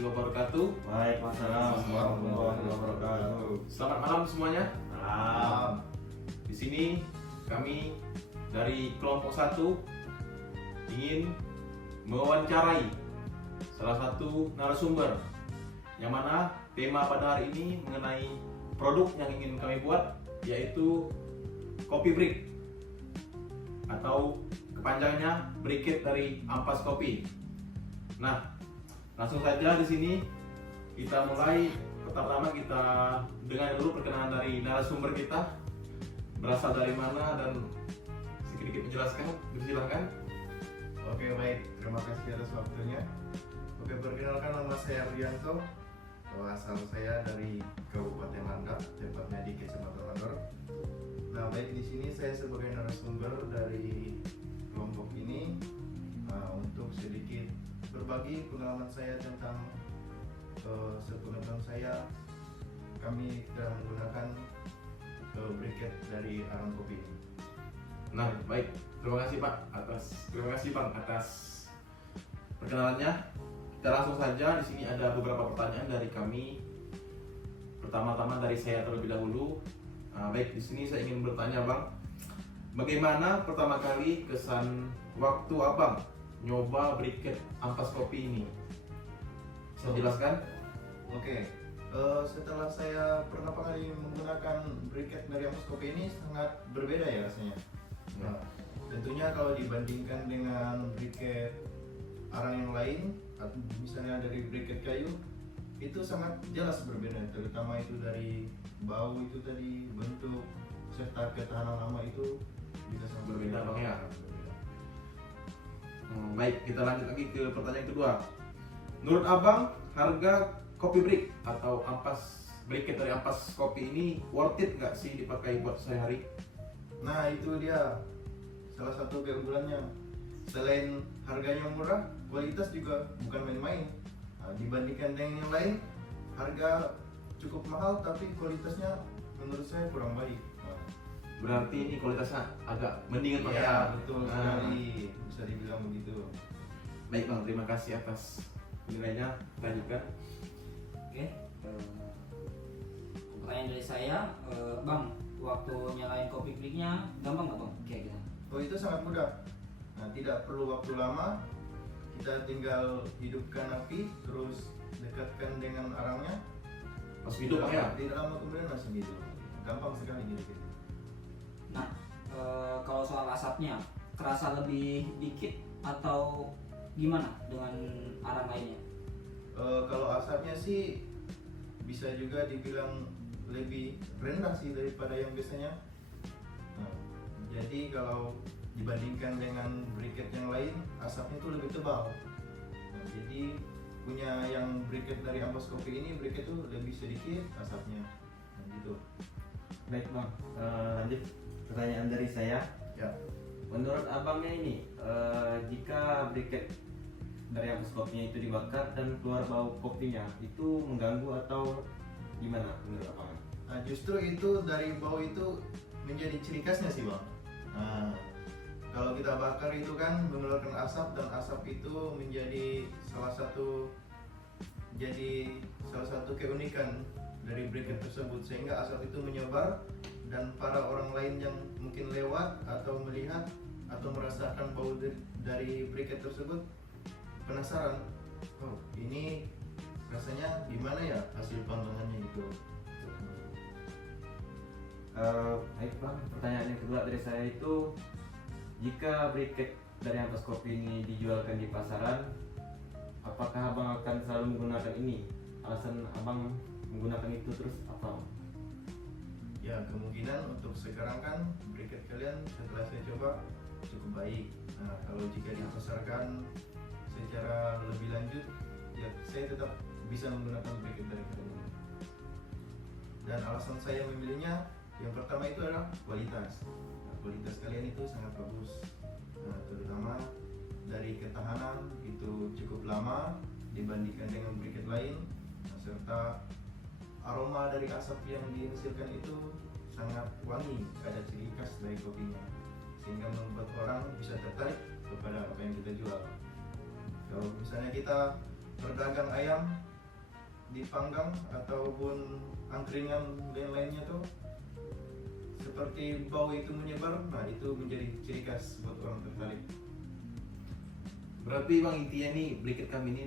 wabarakatuh. Waalaikumsalam warahmatullahi wabarakatuh. Selamat malam semuanya. Malam. Di sini kami dari kelompok 1 ingin mewawancarai salah satu narasumber yang mana tema pada hari ini mengenai produk yang ingin kami buat, yaitu Kopi Brick atau kepanjangannya Briquette dari Ampas Kopi. Nah, langsung saja di sini kita mulai. Pertama kita dengar dulu perkenalan dari narasumber kita, berasal dari mana dan sedikit menjelaskan. Silakan. Oke, baik, terima kasih atas waktunya. Oke, perkenalkan, nama saya Rianto. Asal saya dari Kabupaten Landak, tepatnya di Kecamatan Landor. Nah, baik, di sini saya sebagai narasumber dari kelompok ini untuk sedikit berbagi pengalaman saya tentang sepengetahuan saya, kami telah menggunakan briquette dari arang kopi ini. Nah, baik. Terima kasih Bang atas perkenalannya. Kita langsung saja. Di sini ada beberapa pertanyaan dari kami. Pertama-tama dari saya terlebih dahulu. Baik, di sini saya ingin bertanya, Bang. Bagaimana pertama kali kesan waktu Abang nyoba briquette Ampas Kopi ini? Saya jelaskan. Oke, setelah saya pertama kali menggunakan briquette dari Ampas Kopi ini sangat berbeda ya rasanya. Nah, tentunya kalau dibandingkan dengan briquette arang yang lain, misalnya dari briquette kayu, itu sangat jelas berbeda. Terutama itu dari bau itu tadi, bentuk serta ketahanan lama itu bisa sangat Berbeda, Bang, ya? Berbeda. Baik, kita lanjut lagi ke pertanyaan kedua. Menurut Abang, harga kopi brick atau ampas briquette dari Ampas Kopi ini worth it nggak sih dipakai buat sehari-hari? Nah, itu dia salah satu keunggulannya. Selain harganya murah, kualitas juga bukan main-main. Nah, dibandingkan dengan yang lain, harga cukup mahal tapi kualitasnya menurut saya kurang baik. Nah, Berarti ini kualitasnya agak mendingan Bang, ya, ya? betul sekali, bisa dibilang begitu. Baik Bang, terima kasih atas penilaiannya. Lanjutkan. Oke, pertanyaan dari saya, Bang, waktu nyalain kopi bricknya gampang nggak Bang? Kayak gitu. Oh, itu sangat mudah. Nah, tidak perlu waktu lama. Kita tinggal hidupkan api, terus dekatkan dengan arangnya. Pas hidup Bang, ya? Tidak lama kemudian langsung hidup. Gampang sekali gitu. Nah, kalau soal asapnya, kerasa lebih dikit atau gimana dengan arang lainnya? Kalau asapnya sih bisa juga dibilang lebih rendah sih daripada yang biasanya. Nah, jadi kalau dibandingkan dengan briquette yang lain, asapnya itu lebih tebal. Nah, jadi punya yang briquette dari Ampas Kopi ini, briquette itu lebih sedikit asapnya. Nah, gitu. Baik Bang, lanjut pertanyaan dari saya. Ya. Menurut abangnya ini, jika briquette dari Ampas Kopinya itu dibakar dan keluar bau kopinya, itu mengganggu atau gimana menurut abang? Nah, justru itu dari bau itu menjadi ciri khasnya sih Bang. Nah, kalau kita bakar itu kan mengeluarkan asap, dan asap itu menjadi salah satu keunikan dari briquette tersebut, sehingga asap itu menyebar dan para orang lain yang mungkin lewat atau melihat atau merasakan bau dari briquette tersebut penasaran, oh ini rasanya gimana ya hasil panggangannya gitu. Baik Bang, pertanyaan yang kedua dari saya itu, jika briquette dari Ampas Kopi ini dijualkan di pasaran, apakah abang akan selalu menggunakan ini? Alasan abang menggunakan itu terus apa? Ya, kemungkinan untuk sekarang kan briquette kalian setelah saya coba cukup baik. Nah, kalau jika dipasarkan secara lebih lanjut, ya saya tetap bisa menggunakan briquette dari kalian. Dan alasan saya memilihnya, yang pertama itu adalah kualitas. Nah, kualitas kalian itu sangat bagus. Nah, terutama dari ketahanan itu cukup lama dibandingkan dengan briquette lain. Nah, serta aroma dari asap yang dihasilkan itu sangat wangi, ada ciri khas dari kopinya, sehingga membuat orang bisa tertarik kepada apa yang kita jual. Kalau misalnya kita berdagang ayam dipanggang ataupun angkringan lain-lainnya tuh seperti bau itu menyebar, nah itu menjadi ciri khas buat orang tertarik. Berarti bang intinya nih Briket kami ini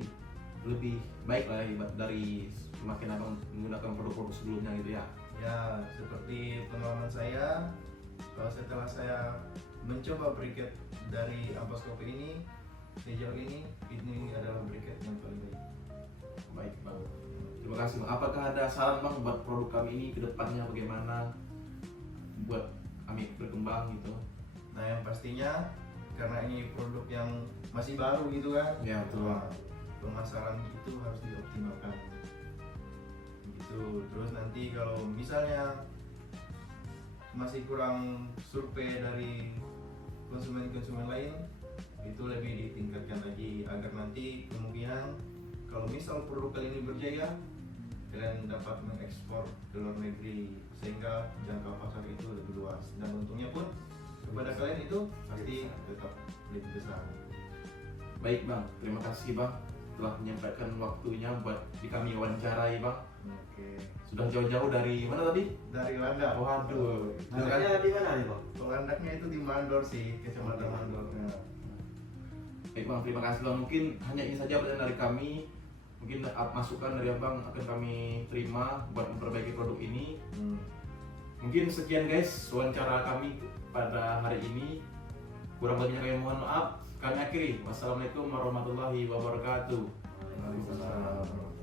lebih baik lah ya, dari semakin abang menggunakan produk-produk sebelumnya gitu ya. Ya, seperti pengalaman saya, setelah saya mencoba briket dari Ampas Kopi ini, sejauh ini adalah briket yang paling baik. Baik bang, terima kasih bang. Apakah ada saran bang buat produk kami ini ke depannya bagaimana buat kami berkembang gitu? Nah, yang pastinya karena ini produk yang masih baru gitu kan, Ya, betul. wah, pemasaran itu harus dioptimalkan. Gitu. Terus nanti kalau misalnya masih kurang survei dari konsumen-konsumen lain, itu lebih ditingkatkan lagi agar nanti kemungkinan kalau misal produk kalian ini berjaya, kalian dapat mengekspor ke luar negeri sehingga jangka pasar itu lebih luas dan untungnya pun kepada kalian itu pasti tetap lebih besar. Baik bang, terima kasih bang telah menyempatkan waktunya buat di kami wawancarai bang. Oke. Sudah jauh-jauh dari mana tadi? Dari Landak. Waduh. Landaknya di mana nih bang? Landaknya itu di Mandor sih, Kecamatan Mandor. Nah, Baik bang, terima kasih bang. Mungkin hanya ini saja pertanyaan dari kami. Mungkin masukan dari abang akan kami terima buat memperbaiki produk ini. Mungkin sekian guys wawancara kami pada hari ini. Kurang lebihnya kami mohon maaf. Kami akhiri. Wassalamualaikum warahmatullahi wabarakatuh. Waalaikumsalam.